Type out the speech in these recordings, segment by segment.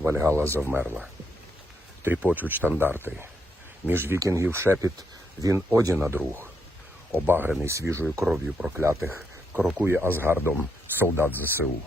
Вальгала завмерла. Тріпочуть штандарти. Між вікінгів шепіт він Одіна друг. Обагрений свіжою кров'ю проклятих, крокує Асгардом солдат ЗСУ.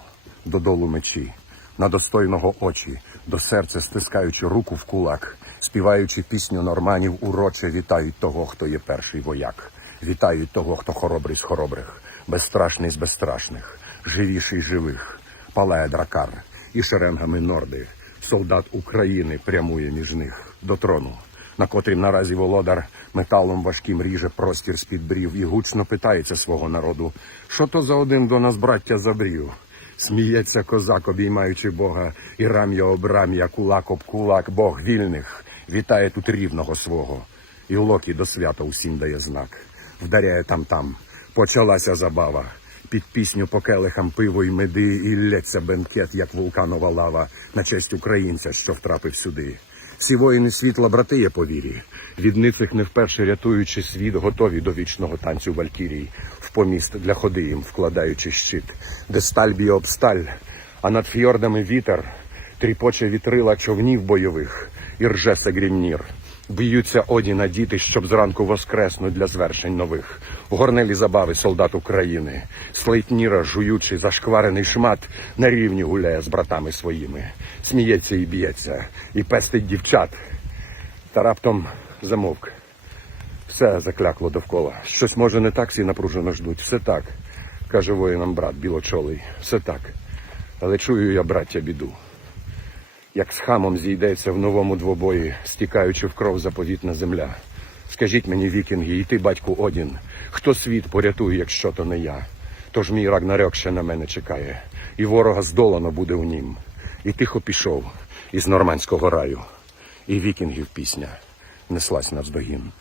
Додолу мечі, на достойного очі, до серця стискаючи руку в кулак, співаючи пісню норманів, уроче вітають того, хто є перший вояк. Вітають того, хто хоробрий з хоробрих, безстрашний з безстрашних, живіший живих, палає дракар і шеренгами норди. Солдат України прямує між них до трону, на котрім наразі володар металом важким ріже простір з-під брів і гучно питається свого народу, що то за один до нас браття забрів. Сміється козак, обіймаючи Бога, і рам'я об рам'я, кулак об кулак, Бог вільних, вітає тут рівного свого. І Локі до свята усім дає знак, вдаряє там-там, почалася забава. Під пісню по келихам пиво й меди, і лється бенкет, як вулканова лава, на честь українця, що втрапив сюди. Всі воїни світла брати є по вірі. Від ницих не вперше рятуючи світ, готові до вічного танцю валькірій, в поміст для ходи їм вкладаючи щит, де сталь б'є об сталь, а над фьордами вітер тріпоче вітрила човнів бойових, і рже Сегрімнір. Б'ються одіна діти, щоб зранку воскреснуть для звершень нових. Горнелі забави солдат України. Слейтніра, жуючи зашкварений шмат, на рівні гуляє з братами своїми. Сміється і б'ється, і пестить дівчат. Та раптом замовк. Все заклякло довкола. Щось може не так всі напружено ждуть. Все так, каже воїнам брат білочолий. Все так. Але чую я, браття, біду як з хамом зійдеться в новому двобої, стікаючи в кров заповітна земля. Скажіть мені, вікінги, і ти, батьку Одін, хто світ порятує, якщо то не я? Тож мій рагнарьок ще на мене чекає, і ворога здолано буде у нім. І тихо пішов із нормандського раю, і вікінгів пісня неслась навздогін.